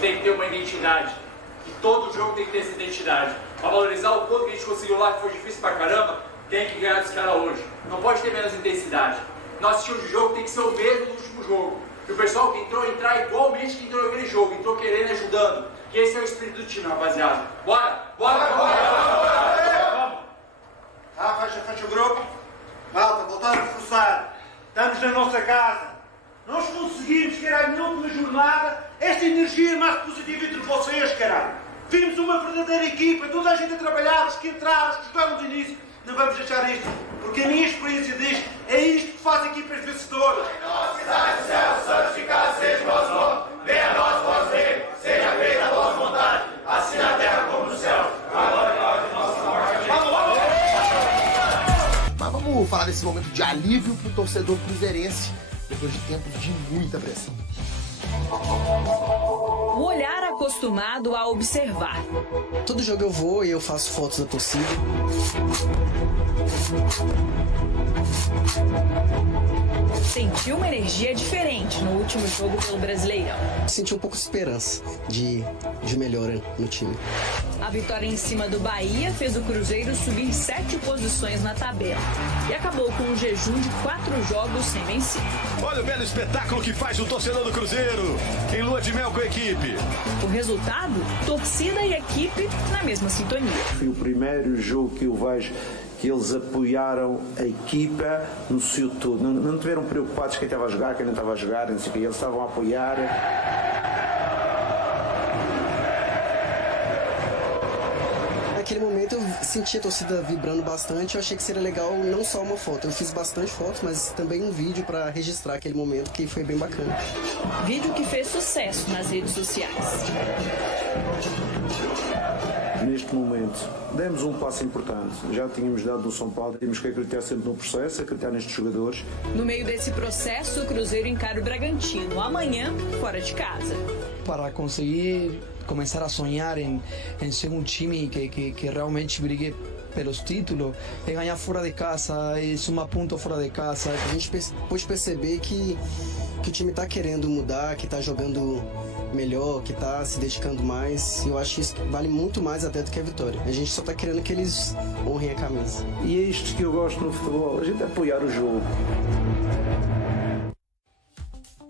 tem que ter uma identidade. E todo jogo tem que ter essa identidade. Para valorizar o ponto que a gente conseguiu lá, que foi difícil pra caramba, tem que ganhar dos caras hoje. Não pode ter menos intensidade. Nosso estilo de jogo tem que ser o mesmo do último jogo. E o pessoal que entrou, entrar igualmente que entrou naquele jogo. Entrou querendo, ajudando. Que esse é o espírito do time, rapaziada. Bora! Bora! Vamos! Tá, fecha o grupo. Malta, voltar a reforçar. Estamos na nossa casa. Nós conseguimos, caralho, na última jornada, esta energia mais positiva entre vocês, caralho. Vimos uma verdadeira equipa, toda a gente a trabalhar, os que entraram, os que jogaram do início. Não vamos deixar isto, porque a minha experiência diz é isto que faz equipas vencedoras. Nossa cidade, céu, santificado seja o vosso nome. Venha a nós o vosso reino, seja feita a vossa vontade, assim na terra como no céu. Agora é hora de nossa morte. Vamos! Mas vamos falar desse momento de alívio pro torcedor cruzeirense, depois de tempos de muita pressão. O olhar acostumado a observar. Todo jogo eu vou e eu faço fotos da torcida. Sentiu uma energia diferente no último jogo pelo Brasileirão. Senti um pouco de esperança de melhora no time. A vitória em cima do Bahia fez o Cruzeiro subir 7 posições na tabela e acabou com um jejum de 4 jogos sem vencer. Olha o belo espetáculo que faz o torcedor do Cruzeiro em lua de mel com a equipe. O resultado, torcida e equipe na mesma sintonia. Foi o primeiro jogo que eu vejo que eles apoiaram a equipa no seu todo. Não estiveram preocupados quem estava a jogar, quem não estava a jogar, não sei o que. Eles estavam a apoiar. Naquele momento eu senti a torcida vibrando bastante. Eu achei que seria legal não só uma foto. Eu fiz bastante fotos, mas também um vídeo para registrar aquele momento que foi bem bacana. Vídeo que fez sucesso nas redes sociais. Neste momento, demos um passo importante. Já tínhamos dado no São Paulo, temos que acreditar sempre no processo, acreditar nestes jogadores. No meio desse processo, o Cruzeiro encara o Bragantino amanhã, fora de casa. Para conseguir começar a sonhar em ser um time que realmente brigue pelos títulos, é ganhar fora de casa, é somar ponto fora de casa. A gente pôde perceber que o time está querendo mudar, que está jogando melhor, que está se dedicando mais. E eu acho que isso vale muito mais até do que a vitória. A gente só está querendo que eles honrem a camisa. E é isto que eu gosto no futebol, a gente apoiar o jogo.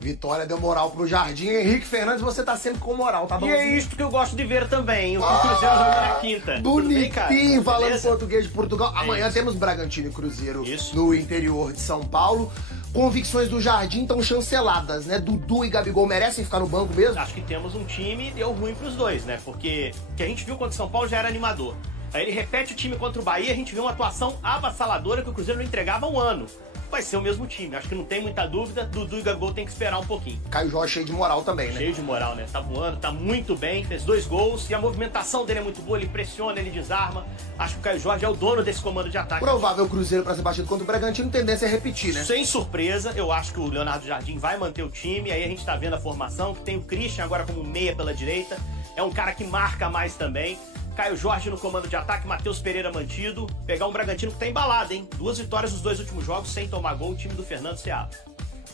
Vitória deu moral pro Jardim. Henrique Fernandes, você tá sempre com moral, tá bom? E é isto que eu gosto de ver também, o Cruzeiro jogando na quinta. Bonitinho, falando Beleza? português de Portugal. Amanhã temos Bragantino e Cruzeiro no interior de São Paulo. Convicções do Jardim estão chanceladas, né? Dudu e Gabigol merecem ficar no banco mesmo? Acho que temos um time e deu ruim pros dois, né? Porque o que a gente viu contra o São Paulo já era animador. Aí ele repete o time contra o Bahia, a gente viu uma atuação avassaladora que o Cruzeiro não entregava há um ano. Vai ser o mesmo time, acho que não tem muita dúvida. Dudu e Gabigol tem que esperar um pouquinho. Caio Jorge cheio de moral também, né? Cheio de moral, né? Tá voando, tá muito bem, fez 2 gols e a movimentação dele é muito boa, ele pressiona, ele desarma. Acho que o Caio Jorge é o dono desse comando de ataque. Provável Cruzeiro para ser batido contra o Bragantino, tendência é repetir, né? Sem surpresa, eu acho que o Leonardo Jardim vai manter o time, aí a gente tá vendo a formação, que tem o Christian agora como meia pela direita, é um cara que marca mais também. Caio Jorge no comando de ataque, Matheus Pereira mantido. Pegar um Bragantino que tá embalado, hein? 2 vitórias nos 2 últimos jogos sem tomar gol, o time do Fernando Seabra.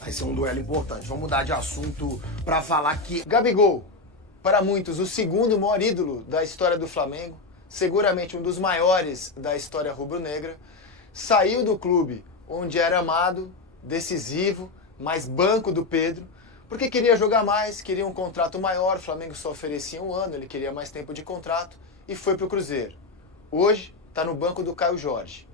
Vai ser um duelo importante. Vamos mudar de assunto pra falar que Gabigol, para muitos, o segundo maior ídolo da história do Flamengo, seguramente um dos maiores da história rubro-negra, saiu do clube onde era amado, decisivo, mais banco do Pedro, porque queria jogar mais, queria um contrato maior, o Flamengo só oferecia 1 ano, ele queria mais tempo de contrato, e foi para o Cruzeiro. Hoje está no banco do Caio Jorge.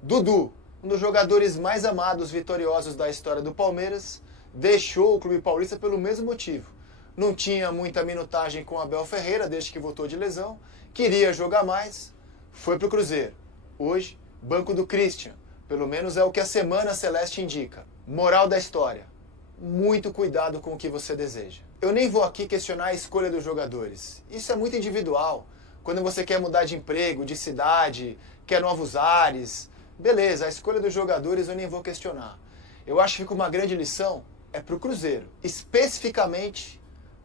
Dudu, um dos jogadores mais amados, vitoriosos da história do Palmeiras, deixou o clube paulista pelo mesmo motivo. Não tinha muita minutagem com Abel Ferreira desde que voltou de lesão, queria jogar mais, foi para o Cruzeiro. Hoje, banco do Christian, pelo menos é o que a Semana Celeste indica. Moral da história, muito cuidado com o que você deseja. Eu nem vou aqui questionar a escolha dos jogadores, isso é muito individual. Quando você quer mudar de emprego, de cidade, quer novos ares, beleza, a escolha dos jogadores eu nem vou questionar. Eu acho que fica uma grande lição é para o Cruzeiro, especificamente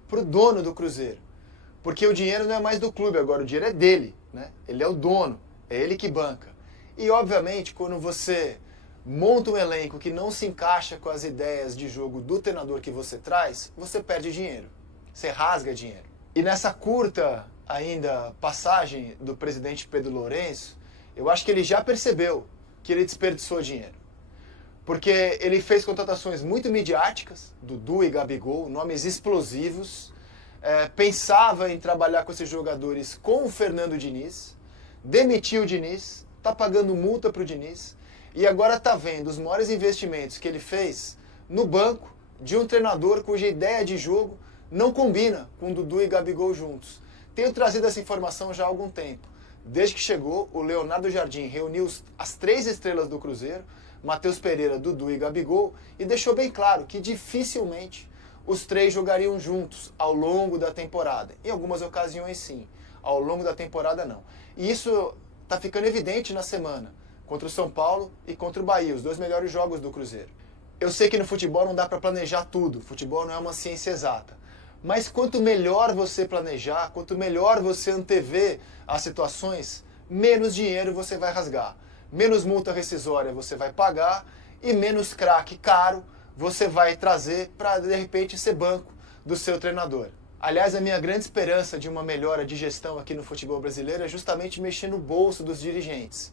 para o dono do Cruzeiro. Porque o dinheiro não é mais do clube agora, o dinheiro é dele, né? Ele é o dono, é ele que banca. E obviamente quando você monta um elenco que não se encaixa com as ideias de jogo do treinador que você traz, você perde dinheiro. você rasga dinheiro. E nessa curta ainda passagem do presidente Pedro Lourenço, eu acho que ele já percebeu que ele desperdiçou dinheiro. Porque ele fez contratações muito midiáticas, Dudu e Gabigol, nomes explosivos, pensava em trabalhar com esses jogadores com o Fernando Diniz, demitiu o Diniz, está pagando multa para o Diniz, e agora está vendo os maiores investimentos que ele fez no banco de um treinador cuja ideia de jogo não combina com Dudu e Gabigol juntos. Tenho trazido essa informação já há algum tempo. Desde que chegou, o Leonardo Jardim reuniu as 3 estrelas do Cruzeiro, Matheus Pereira, Dudu e Gabigol, e deixou bem claro que dificilmente os 3 jogariam juntos ao longo da temporada. Em algumas ocasiões sim, ao longo da temporada não. E isso está ficando evidente na semana, contra o São Paulo e contra o Bahia, os 2 melhores jogos do Cruzeiro. Eu sei que no futebol não dá para planejar tudo, futebol não é uma ciência exata. Mas quanto melhor você planejar, quanto melhor você antever as situações, menos dinheiro você vai rasgar. Menos multa rescisória você vai pagar e menos craque caro você vai trazer para, de repente, ser banco do seu treinador. Aliás, a minha grande esperança de uma melhora de gestão aqui no futebol brasileiro é justamente mexer no bolso dos dirigentes.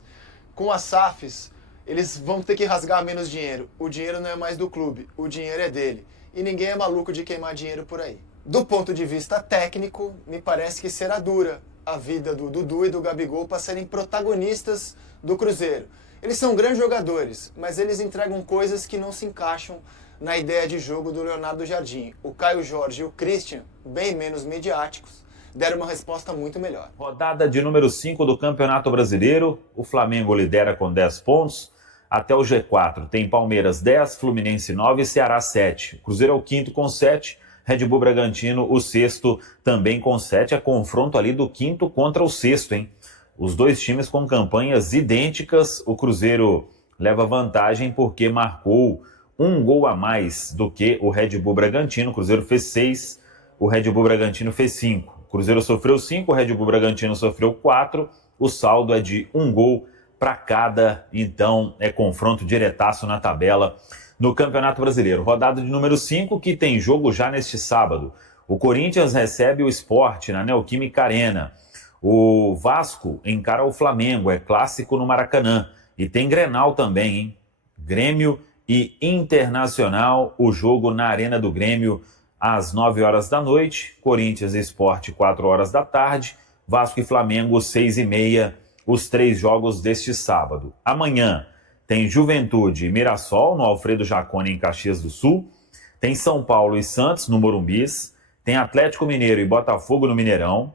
Com as SAFs, eles vão ter que rasgar menos dinheiro. O dinheiro não é mais do clube, o dinheiro é dele. E ninguém é maluco de queimar dinheiro por aí. Do ponto de vista técnico, me parece que será dura a vida do Dudu e do Gabigol para serem protagonistas do Cruzeiro. Eles são grandes jogadores, mas eles entregam coisas que não se encaixam na ideia de jogo do Leonardo Jardim. O Caio Jorge e o Christian, bem menos midiáticos, deram uma resposta muito melhor. Rodada de número 5 do Campeonato Brasileiro, o Flamengo lidera com 10 pontos. Até o G4 tem Palmeiras 10, Fluminense 9 e Ceará 7. O Cruzeiro é o quinto com 7. Red Bull Bragantino, o sexto, também com 7. É confronto ali do quinto contra o sexto, hein? Os 2 times com campanhas idênticas. O Cruzeiro leva vantagem porque marcou 1 gol a mais do que o Red Bull Bragantino. O Cruzeiro fez 6, o Red Bull Bragantino fez 5. O Cruzeiro sofreu 5, o Red Bull Bragantino sofreu 4. O saldo é de 1 gol para cada, então é confronto diretaço na tabela no Campeonato Brasileiro. Rodada de número 5, que tem jogo já neste sábado. O Corinthians recebe o Sport na Neoquímica Arena. O Vasco encara o Flamengo, é clássico no Maracanã. E tem Grenal também, hein? Grêmio e Internacional, o jogo na Arena do Grêmio às 9 horas da noite. Corinthians e Sport, 4 horas da tarde. Vasco e Flamengo, 6h30, os 3 jogos deste sábado. Amanhã tem Juventude e Mirassol, no Alfredo Jaconi, em Caxias do Sul. Tem São Paulo e Santos, no Morumbis. Tem Atlético Mineiro e Botafogo, no Mineirão.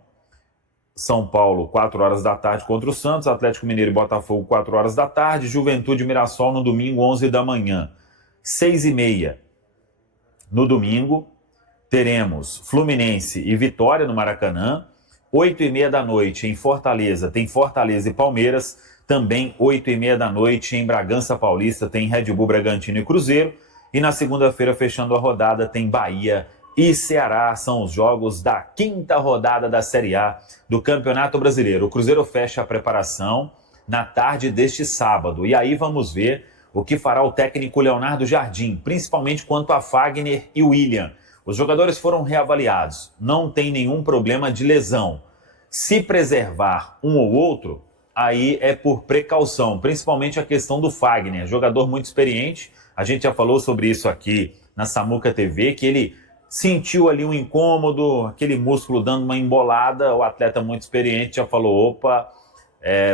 São Paulo, 4 horas da tarde contra o Santos. Atlético Mineiro e Botafogo, 4 horas da tarde. Juventude e Mirassol, no domingo, 11 da manhã. 6h30, no domingo, teremos Fluminense e Vitória, no Maracanã. 8h30 da noite, em Fortaleza, tem Fortaleza e Palmeiras. Também 8h30 da noite, em Bragança Paulista, tem Red Bull Bragantino e Cruzeiro. E na segunda-feira, fechando a rodada, tem Bahia e Ceará. São os jogos da 5ª rodada da Série A do Campeonato Brasileiro. O Cruzeiro fecha a preparação na tarde deste sábado. E aí vamos ver o que fará o técnico Leonardo Jardim, principalmente quanto a Fagner e William. Os jogadores foram reavaliados, não tem nenhum problema de lesão. Se preservar um ou outro, aí é por precaução, principalmente a questão do Fagner, jogador muito experiente. A gente já falou sobre isso aqui na Samuca TV, que ele sentiu ali um incômodo, aquele músculo dando uma embolada. O atleta muito experiente já falou, opa,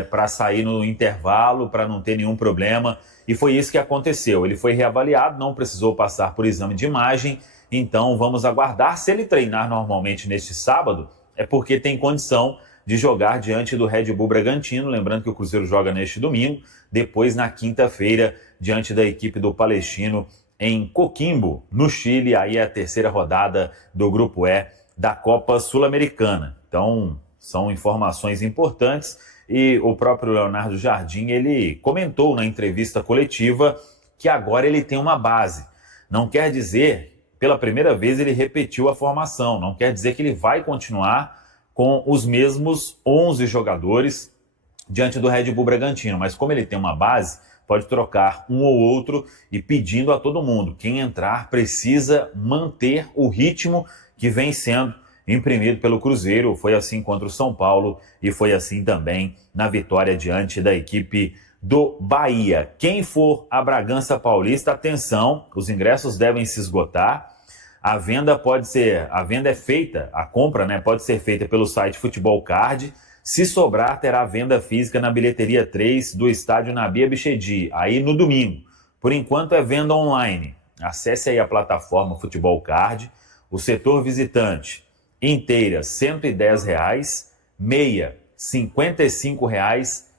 para sair no intervalo, para não ter nenhum problema. E foi isso que aconteceu. Ele foi reavaliado, não precisou passar por exame de imagem. Então vamos aguardar. Se ele treinar normalmente neste sábado, é porque tem condição de jogar diante do Red Bull Bragantino. Lembrando que o Cruzeiro joga neste domingo, depois na quinta-feira, diante da equipe do Palestino em Coquimbo, no Chile. Aí é a 3ª rodada do Grupo E da Copa Sul-Americana. Então, são informações importantes. E o próprio Leonardo Jardim, ele comentou na entrevista coletiva que agora ele tem uma base. Não quer dizer, pela primeira vez ele repetiu a formação, não quer dizer que ele vai continuar com os mesmos 11 jogadores diante do Red Bull Bragantino. Mas como ele tem uma base, pode trocar um ou outro e pedindo a todo mundo. Quem entrar precisa manter o ritmo que vem sendo imprimido pelo Cruzeiro. Foi assim contra o São Paulo e foi assim também na vitória diante da equipe do Bahia. Quem for a Bragança Paulista, atenção, os ingressos devem se esgotar. A venda é feita, a compra, né, pode ser feita pelo site Futebol Card. Se sobrar, terá venda física na bilheteria 3 do estádio Nabi Abichedi, aí no domingo. Por enquanto é venda online. Acesse aí a plataforma Futebol Card. O setor visitante, inteira R$ 110, meia R$ 55,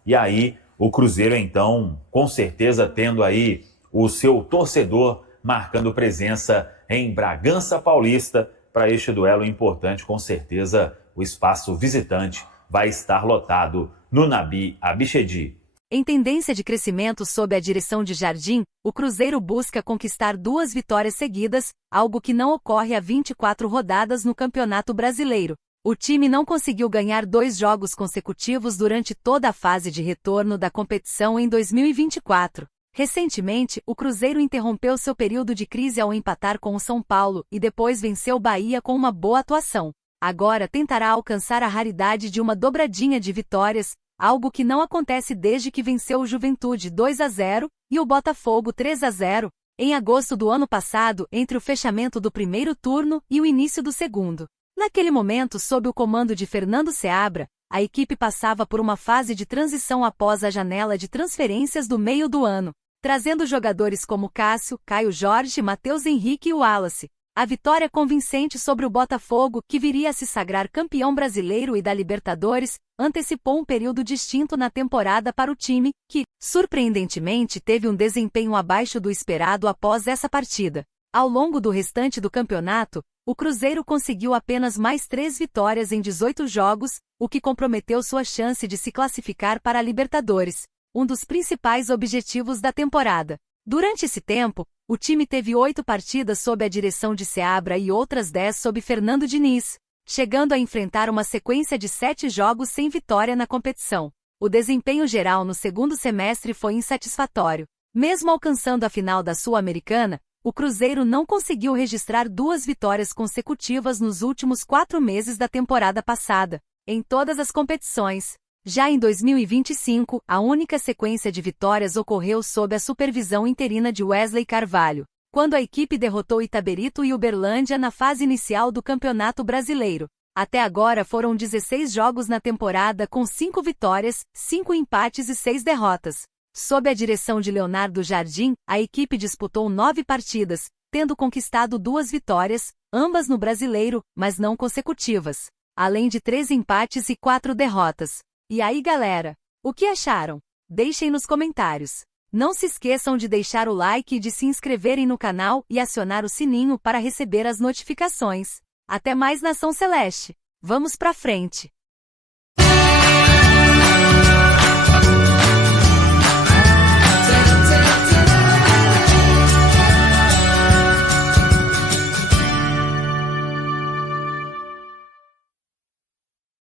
e aí o Cruzeiro então, com certeza tendo aí o seu torcedor marcando presença em Bragança Paulista para este duelo importante. Com certeza o espaço visitante vai estar lotado no Nabi Abichedi. Em tendência de crescimento sob a direção de Jardim, o Cruzeiro busca conquistar 2 vitórias seguidas, algo que não ocorre há 24 rodadas no Campeonato Brasileiro. O time não conseguiu ganhar 2 jogos consecutivos durante toda a fase de retorno da competição em 2024. Recentemente, o Cruzeiro interrompeu seu período de crise ao empatar com o São Paulo e depois venceu o Bahia com uma boa atuação. Agora tentará alcançar a raridade de uma dobradinha de vitórias, algo que não acontece desde que venceu o Juventude 2-0 e o Botafogo 3-0, em agosto do ano passado, entre o fechamento do primeiro turno e o início do segundo. Naquele momento, sob o comando de Fernando Seabra, a equipe passava por uma fase de transição após a janela de transferências do meio do ano, trazendo jogadores como Cássio, Caio Jorge, Matheus Henrique e Wallace. A vitória convincente sobre o Botafogo, que viria a se sagrar campeão brasileiro e da Libertadores, antecipou um período distinto na temporada para o time, que, surpreendentemente, teve um desempenho abaixo do esperado após essa partida. Ao longo do restante do campeonato, o Cruzeiro conseguiu apenas mais 3 vitórias em 18 jogos, o que comprometeu sua chance de se classificar para a Libertadores, um dos principais objetivos da temporada. Durante esse tempo, o time teve 8 partidas sob a direção de Seabra e outras 10 sob Fernando Diniz, chegando a enfrentar uma sequência de 7 jogos sem vitória na competição. O desempenho geral no segundo semestre foi insatisfatório. Mesmo alcançando a final da Sul-Americana, o Cruzeiro não conseguiu registrar 2 vitórias consecutivas nos últimos 4 meses da temporada passada, em todas as competições. Já em 2025, a única sequência de vitórias ocorreu sob a supervisão interina de Wesley Carvalho, quando a equipe derrotou Itaberito e Uberlândia na fase inicial do Campeonato Brasileiro. Até agora foram 16 jogos na temporada com 5 vitórias, 5 empates e 6 derrotas. Sob a direção de Leonardo Jardim, a equipe disputou 9 partidas, tendo conquistado 2 vitórias, ambas no Brasileiro, mas não consecutivas, além de 3 empates e 4 derrotas. E aí, galera, o que acharam? Deixem nos comentários. Não se esqueçam de deixar o like e de se inscreverem no canal e acionar o sininho para receber as notificações. Até mais, Nação Celeste! Vamos pra frente!